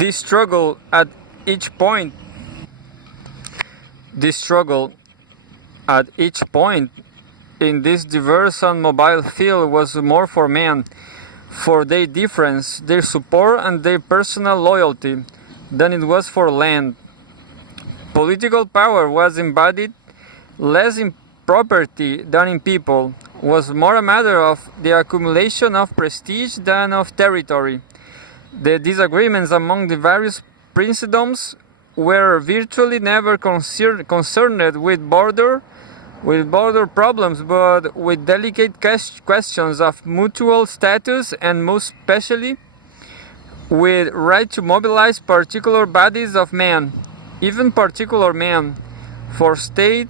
This struggle at each point in this diverse and mobile field was more for men, for their difference, their support and their personal loyalty, than it was for land. Political power was embodied less in property than in people, was more a matter of the accumulation of prestige than of territory. The disagreements among the various princedoms were virtually never concerned with border problems, but with delicate questions of mutual status and most especially with right to mobilize particular bodies of men, even particular men, for state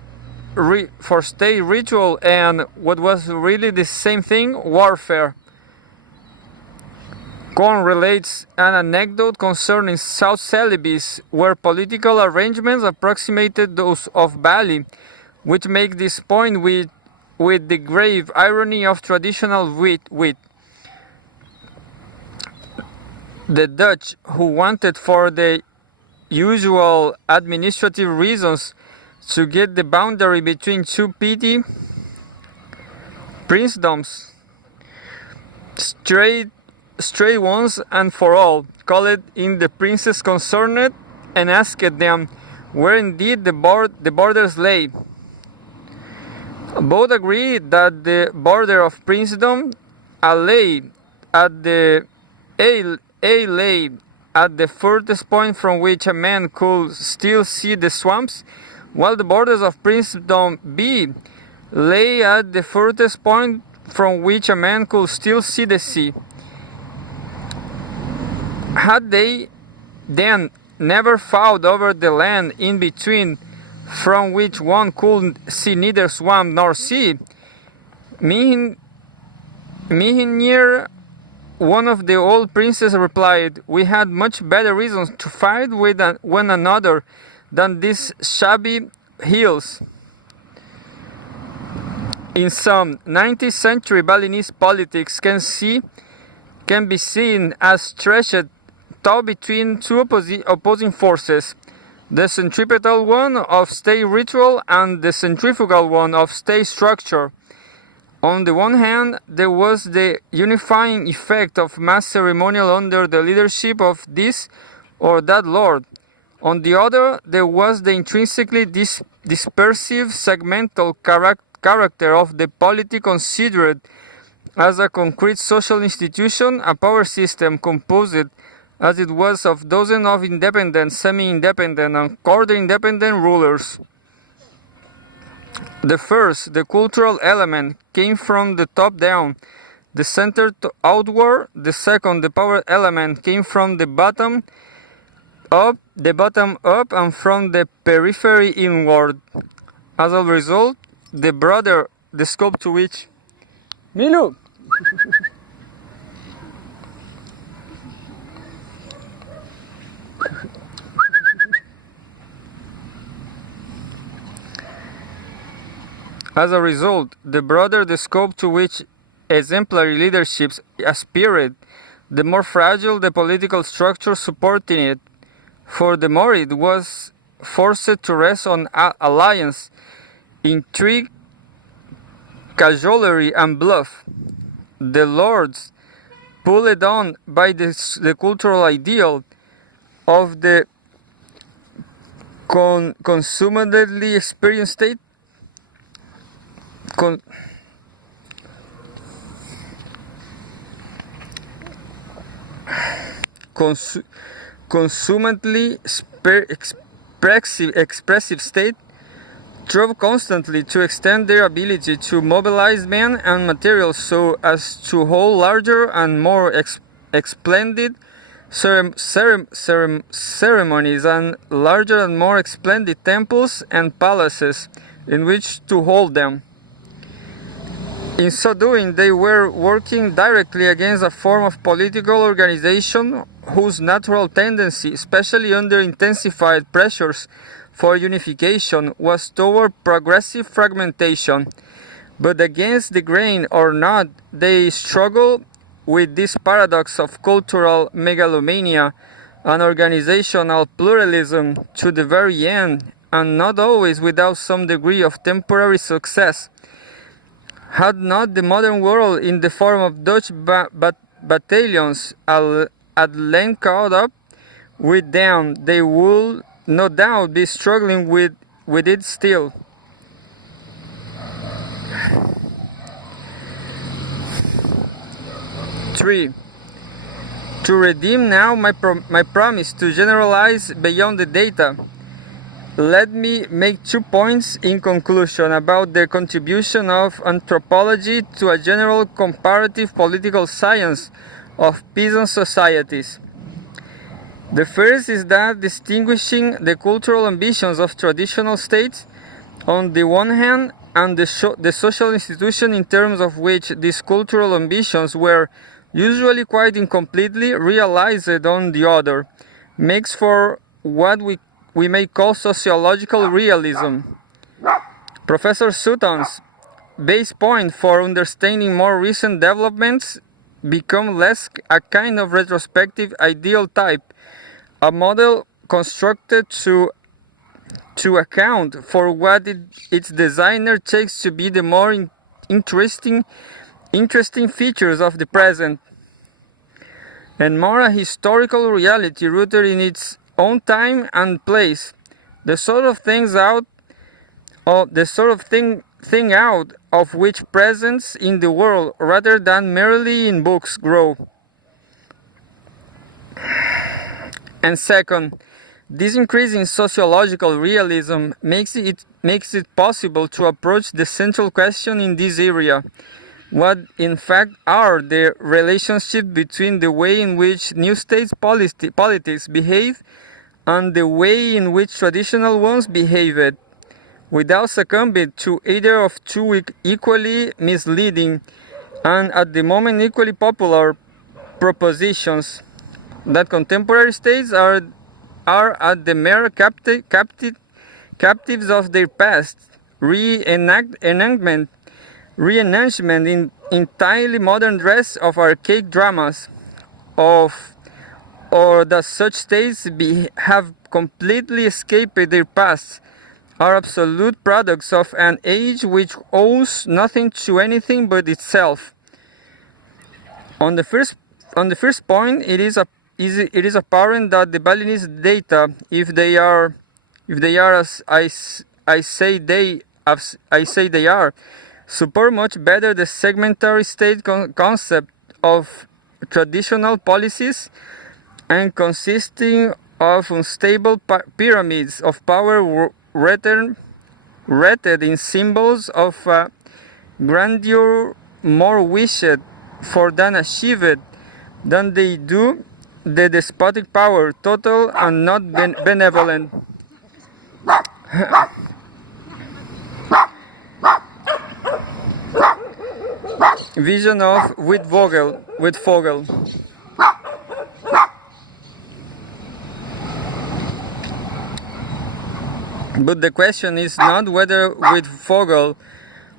ritual and what was really the same thing, warfare. Kohn relates an anecdote concerning South Celebes, where political arrangements approximated those of Bali, which make this point with the grave irony of traditional wit. The Dutch, who wanted for the usual administrative reasons to get the boundary between two petty princedoms straight once and for all, called in the princes concerned and asked them where indeed the borders lay. Both agreed that the border of princedom lay at the furthest point from which a man could still see the swamps, while the borders of princedom B lay at the furthest point from which a man could still see the sea. Had they then never fought over the land in between, from which one could see neither swamp nor sea, Mihir, one of the old princes, replied, "We had much better reasons to fight with one another than these shabby hills." In some 19th century Balinese politics can be seen as stretched out between two opposing forces, the centripetal one of state ritual and the centrifugal one of state structure. On the one hand, there was the unifying effect of mass ceremonial under the leadership of this or that lord. On the other, there was the intrinsically dispersive segmental character of the polity considered as a concrete social institution, a power system composed as it was of dozens of independent, semi-independent and quarter-independent rulers. The first, the cultural element, came from the top down, the center to outward. The second, the power element, came from the bottom up, and from the periphery inward. As a result, the scope to which Milu As a result, the broader the scope to which exemplary leaderships aspired, the more fragile the political structure supporting it, for the more it was forced to rest on alliance, intrigue, cajolery, and bluff. The lords, pulled on by the cultural ideal of the consummately experienced state, consummately expressive state, strove constantly to extend their ability to mobilize men and materials so as to hold larger and more splendid ceremonies and larger and more splendid temples and palaces in which to hold them. In so doing, they were working directly against a form of political organization whose natural tendency, especially under intensified pressures for unification, was toward progressive fragmentation. But against the grain or not, they struggled with this paradox of cultural megalomania, an organizational pluralism to the very end, and not always without some degree of temporary success. Had not the modern world, in the form of Dutch battalions, at length caught up with them, they would no doubt be struggling with it still. Three. To redeem now my promise to generalize beyond the data, let me make 2 points in conclusion about the contribution of anthropology to a general comparative political science of peasant societies. The first is that distinguishing the cultural ambitions of traditional states on the one hand and the social institution in terms of which these cultural ambitions were usually quite incompletely realized on the other, makes for what we may call sociological realism. Professor Sutton's base point for understanding more recent developments become less a kind of retrospective ideal type, a model constructed to account for what its designer takes to be the more interesting features of the present, and more a historical reality rooted in its own time and place, the sort of thing out of which presence in the world rather than merely in books grow. And second, this increase in sociological realism makes it possible to approach the central question in this area. What in fact are the relationships between the way in which new states politics behave and the way in which traditional ones behaved, without succumbing to either of two equally misleading and at the moment equally popular propositions, that contemporary states are at the mere captives of their past, reenactment in entirely modern dress of archaic dramas, or that such states have completely escaped their past, are absolute products of an age which owes nothing to anything but itself. On the first point, it is apparent that the Balinese data, if they are as I say they are, support much better the segmentary state concept of traditional policies, and consisting of unstable pyramids of power rooted in symbols of grandeur more wished for than achieved, than they do the despotic power, total and not benevolent. Vision of Wittfogel. But the question is not whether Wittfogel,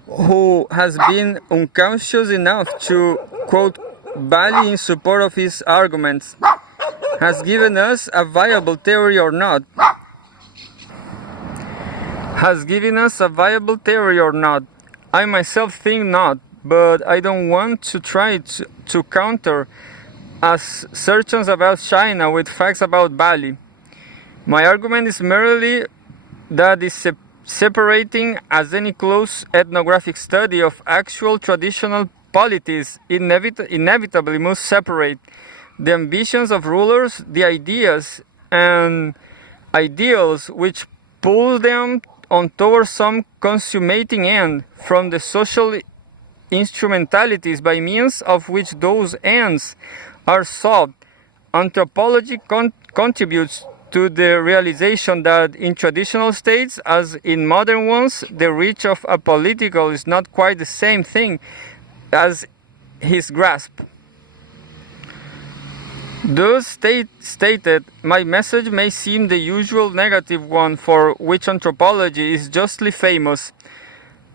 who has been unconscious enough to quote Bali in support of his arguments, has given us a viable theory or not. I myself think not, but I don't want to try to counter assertions about China with facts about Bali. My argument is merely that is separating, as any close ethnographic study of actual traditional polities inevitably must separate the ambitions of rulers, the ideas and ideals which pull them on towards some consummating end, from the social instrumentalities by means of which those ends are sought. Anthropology contributes to the realization that in traditional states, as in modern ones, the reach of a political is not quite the same thing as his grasp. Thus stated, my message may seem the usual negative one for which anthropology is justly famous,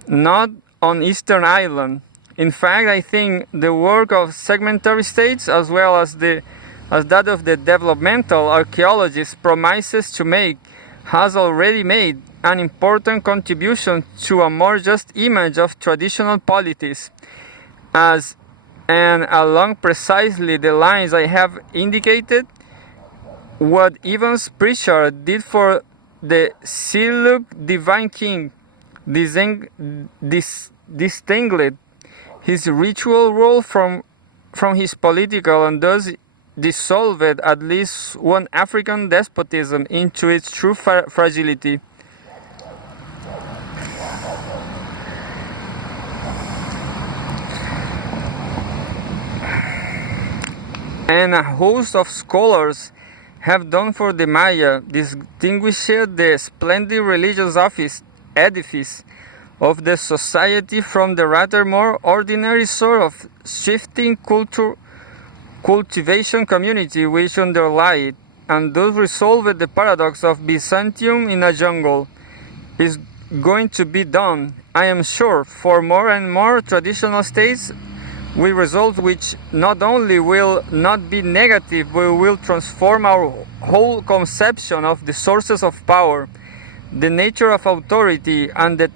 not on Eastern Island. In fact, I think the work of segmentary states, as well as the as that of the developmental archaeologist promises to make, has already made an important contribution to a more just image of traditional polities, as and along precisely the lines I have indicated, what Evans Pritchard did for the Seljuk divine king, distinguished his ritual role from his political, and thus dissolved at least one African despotism into its true fragility. And a host of scholars have done for the Maya, distinguished the splendid religious edifice of the society from the rather more ordinary sort of shifting cultivation community which underlie it, and thus resolved the paradox of Byzantium in a jungle. Is going to be done, I am sure, for more and more traditional states, with results which not only will not be negative, but will transform our whole conception of the sources of power, the nature of authority, and the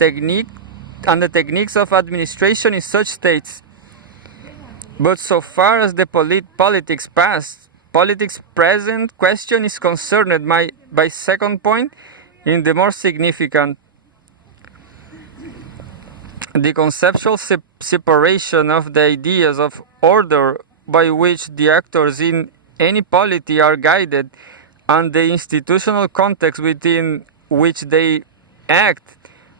techniques of administration in such states. But so far as the politics present question is concerned, by second point, in the more significant, the conceptual separation of the ideas of order by which the actors in any polity are guided, and the institutional context within which they act,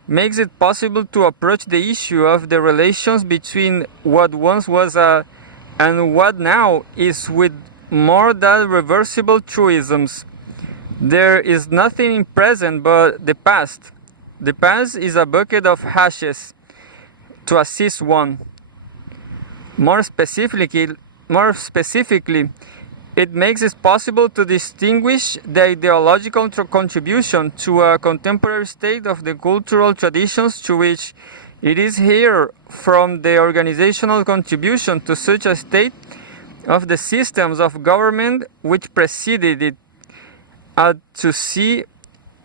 makes it possible to approach the issue of the relations between what once was and what now is with more than reversible truisms. There is nothing in present but the past. The past is a bucket of hashes, to assist one. More specifically, it makes it possible to distinguish the ideological contribution to a contemporary state of the cultural traditions to which it is here from the organizational contribution to such a state of the systems of government which preceded it, to see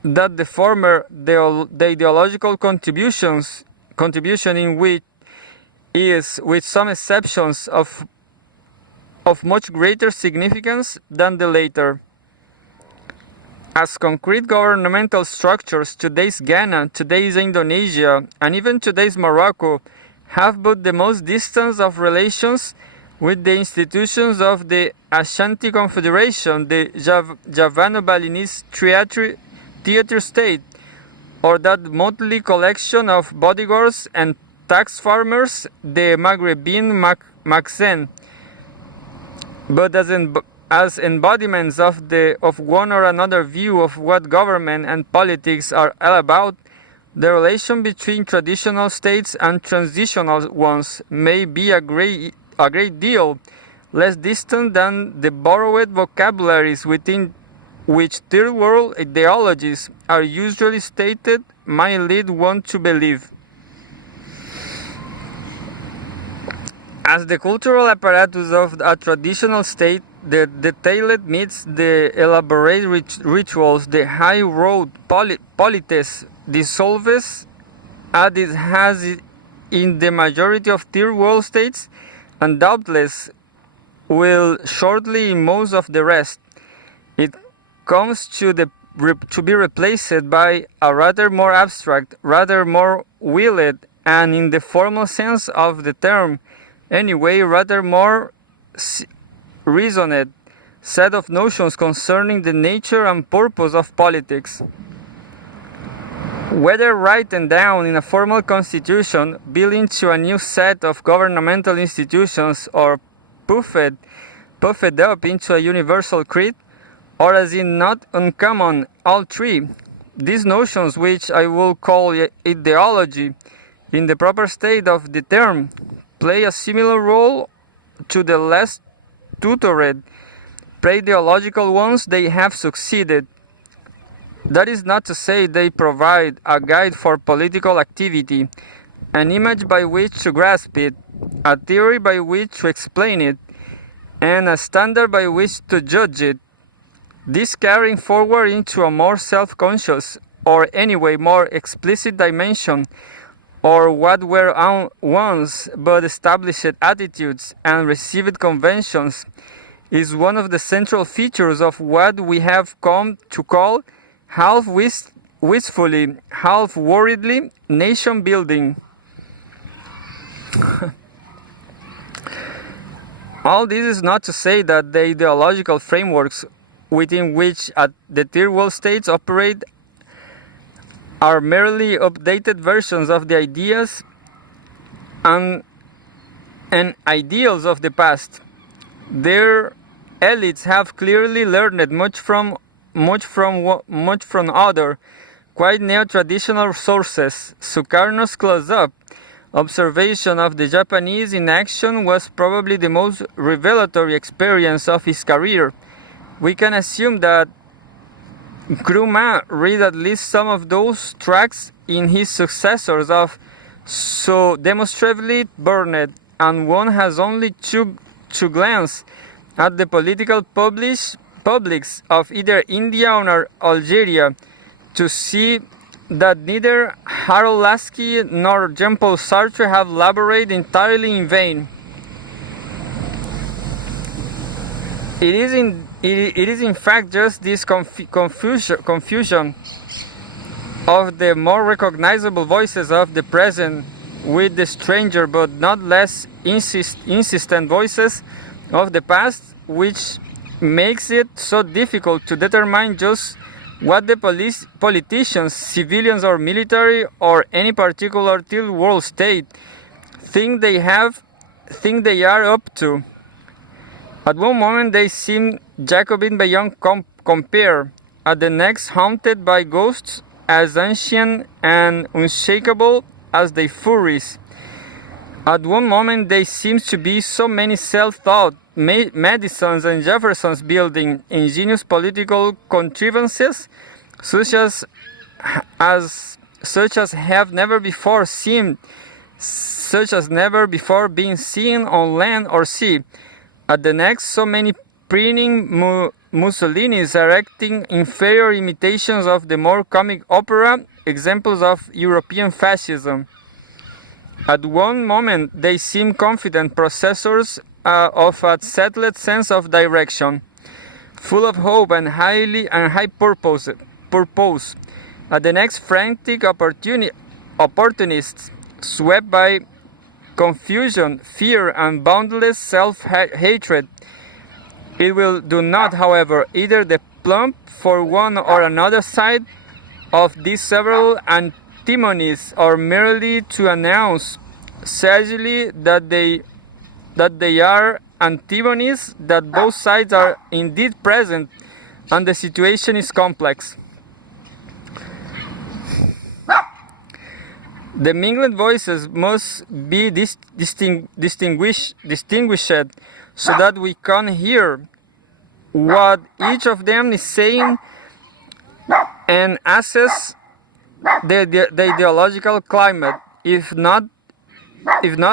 that the former, the ideological contribution in which is, with some exceptions, of much greater significance than the later. As concrete governmental structures, today's Ghana, today's Indonesia, and even today's Morocco have but the most distance of relations with the institutions of the Ashanti Confederation, the Javano-Balinese theater state, or that motley collection of bodyguards and tax farmers, the Maghrebin Makzen. But as embodiments of one or another view of what government and politics are all about, the relation between traditional states and transitional ones may be a great deal less distant than the borrowed vocabularies within which third world ideologies are usually stated might lead one to believe. As the cultural apparatus of a traditional state, the detailed myths, the elaborate rituals, the high-road polites dissolves as it has in the majority of third world states, and doubtless will shortly in most of the rest. It comes to be replaced by a rather more abstract, rather more willed, and in the formal sense of the term, anyway, rather more reasoned set of notions concerning the nature and purpose of politics. Whether written down in a formal constitution, built into a new set of governmental institutions, or puffed up into a universal creed, or as in not uncommon all three, these notions, which I will call ideology in the proper state of the term, play a similar role to the less tutored pre-ideological ones. They have succeeded. That is not to say they provide a guide for political activity, an image by which to grasp it, a theory by which to explain it, and a standard by which to judge it. This carrying forward into a more self-conscious, or anyway more explicit dimension, or what were once but established attitudes and received conventions, is one of the central features of what we have come to call, half wistfully, half worriedly, nation building. All this is not to say that the ideological frameworks within which the Third World states operate are merely updated versions of the ideas and ideals of the past. Their elites have clearly learned much from other, quite neo-traditional sources. Sukarno's close-up observation of the Japanese in action was probably the most revelatory experience of his career. We can assume that Nkrumah read at least some of those tracks in his successors of so demonstrably burned, and one has only to glance at the political publics of either India or Algeria to see that neither Harold Lasky nor Jean-Paul Sartre have labored entirely in vain. It is in fact just this confusion of the more recognizable voices of the present with the stranger but not less insistent voices of the past which makes it so difficult to determine just what the politicians, civilians or military or any particular third world state think they are up to. At one moment they seem Jacobin beyond compare, at the next haunted by ghosts as ancient and unshakable as their furies. At one moment they seem to be so many self-taught Madisons and Jeffersons building ingenious political contrivances such as have never before been seen on land or sea. At the next, so many preening Mussolinis erecting inferior imitations of the more comic opera examples of European fascism. At one moment, they seem confident possessors of a settled sense of direction, full of hope and high purpose. At the next, frantic opportunists, swept by confusion, fear, and boundless self-hatred. It will do not, however, either the plump for one or another side of these several antinomies, or merely to announce sagely that they are antinomies, that both sides are indeed present, and the situation is complex. The mingled voices must be distinguished so that we can hear what each of them is saying and assess the ideological climate, if not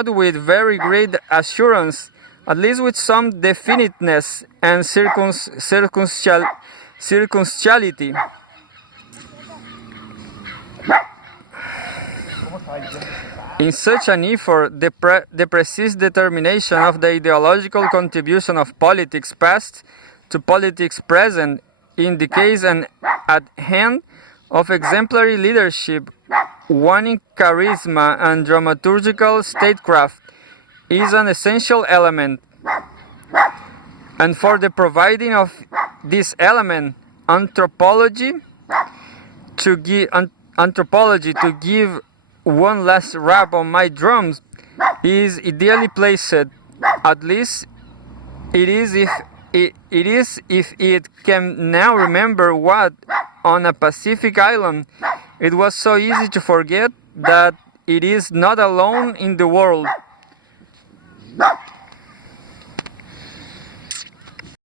with very great assurance, at least with some definiteness and circumstantiality. In such an effort, the precise determination of the ideological contribution of politics past to politics present indicates an at hand of exemplary leadership, winning charisma and dramaturgical statecraft is an essential element. And for the providing of this element, anthropology to give one last rap on my drums is ideally placed. At least it is if it can now remember what, on a Pacific island, it was so easy to forget that it is not alone in the world.